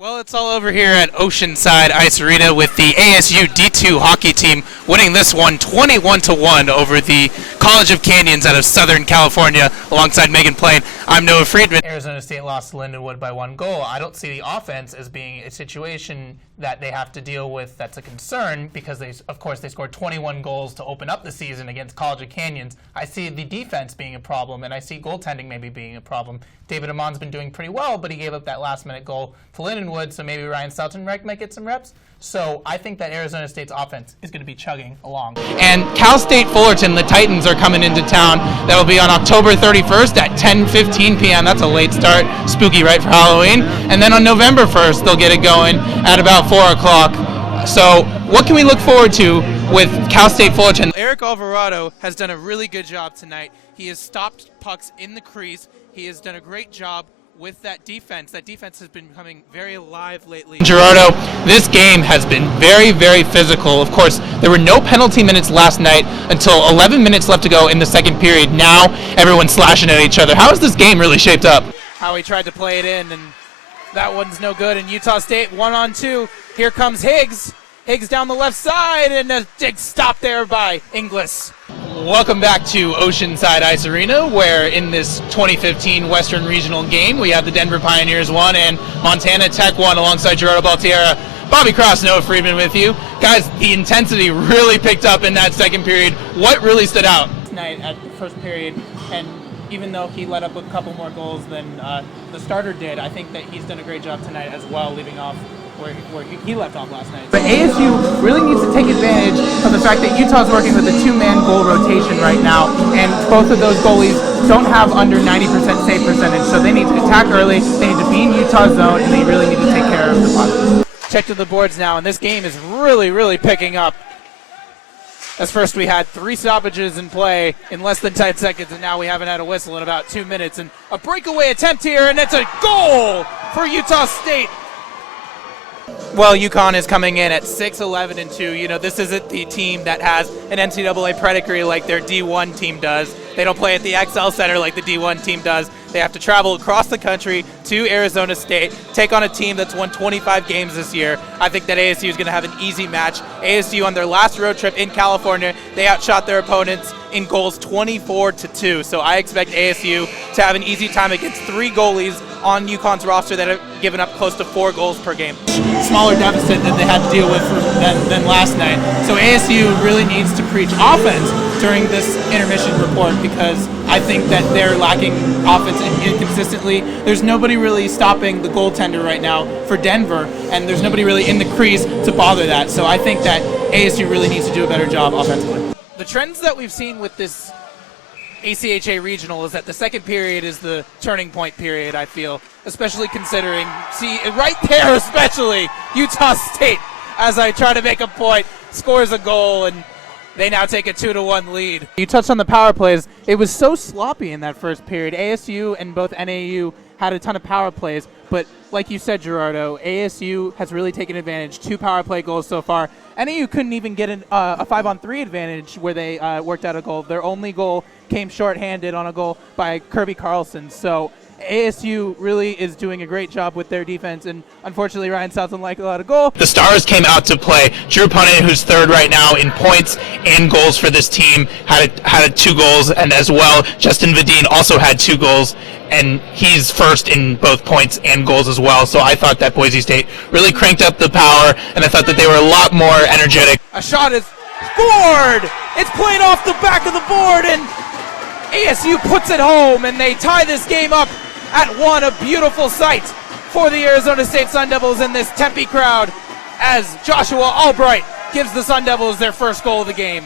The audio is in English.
Well, it's all over here at Oceanside Ice Arena with the ASU D2 hockey team winning this one 21-1 over the College of Canyons out of Southern California alongside Megan Plain. I'm Noah Friedman. Arizona State lost to Lindenwood by 1 goal. I don't see the offense as being a situation that they have to deal with that's a concern because, they scored 21 goals to open up the season against College of Canyons. I see the defense being a problem, and I see goaltending maybe being a problem. David Amon's been doing pretty well, but he gave up that last-minute goal to Lindenwood, so maybe Ryan Seltenreich might get some reps. So I think that Arizona State's offense is going to be chugging along. And Cal State Fullerton, the Titans, are coming into town. That'll be on October 31st at 10:15 p.m. That's a late start. Spooky, right, for Halloween. And then on November 1st, they'll get it going at about 4 o'clock. So what can we look forward to with Cal State Fullerton? Eric Alvarado has done a really good job tonight. He has stopped pucks in the crease. He has done a great job with that defense. That defense has been becoming very alive lately. Gerardo, this game has been very, very physical. Of course, there were no penalty minutes last night until 11 minutes left to go in the second period. Now, everyone's slashing at each other. How is this game really shaped up? How he tried to play it in, and that one's no good. And Utah State, 1-on-2. Here comes Higgs. Higgs down the left side, and a big stop there by Inglis. Welcome back to Oceanside Ice Arena, where in this 2015 Western Regional game, we have the Denver Pioneers 1 and Montana Tech 1 alongside Gerardo Baltierra. Bobby Cross, Noah Friedman with you. Guys, the intensity really picked up in that second period. What really stood out? Tonight at the first period, and even though he let up a couple more goals than the starter did, I think that he's done a great job tonight as well, leaving off where he left off last night. But ASU really needs to take advantage of the fact that Utah's working with a two-man goal rotation right now, and both of those goalies don't have under 90% save percentage, so they need to attack early, they need to be in Utah's zone, and they really need to take care of the puck. Check to the boards now, and this game is really, really picking up. As first we had 3 stoppages in play in less than 10 seconds, and now we haven't had a whistle in about 2 minutes. And a breakaway attempt here, and it's a goal for Utah State. Well, UConn is coming in at 6-11-2. You know, this isn't the team that has an NCAA pedigree like their D1 team does. They don't play at the XL Center like the D1 team does. They have to travel across the country to Arizona State, take on a team that's won 25 games this year. I think that ASU is going to have an easy match. ASU on their last road trip in California, they outshot their opponents in goals 24-2. So I expect ASU to have an easy time against 3 goalies on UConn's roster that have given up close to 4 goals per game. Smaller deficit that they had to deal with than last night. So ASU really needs to preach offense during this intermission report, because I think that they're lacking offense inconsistently. There's nobody really stopping the goaltender right now for Denver, and there's nobody really in the crease to bother that. So I think that ASU really needs to do a better job offensively. The trends that we've seen with this ACHA regional is that the second period is the turning point period, I feel, especially considering, see, right there especially, Utah State, as I try to make a point, scores a goal, and they now take a 2-1 lead. You touched on the power plays. It was so sloppy in that first period. ASU and both NAU had a ton of power plays, but like you said, Gerardo, ASU has really taken advantage. 2 power play goals so far. NAU couldn't even get a 5-on-3 advantage where they worked out a goal. Their only goal came shorthanded on a goal by Kirby Carlson. So ASU really is doing a great job with their defense, and unfortunately Ryan Seltenreich allowed a goal. The Stars came out to play. Drew Punnin, who's third right now in points and goals for this team, had 2 goals, and as well, Justin Vadine also had 2 goals, and he's first in both points and goals as well. So I thought that Boise State really cranked up the power, and I thought that they were a lot more energetic. A shot is scored! It's played off the back of the board, and ASU puts it home, and they tie this game up at 1, a beautiful sight for the Arizona State Sun Devils in this Tempe crowd as Joshua Albright gives the Sun Devils their first goal of the game.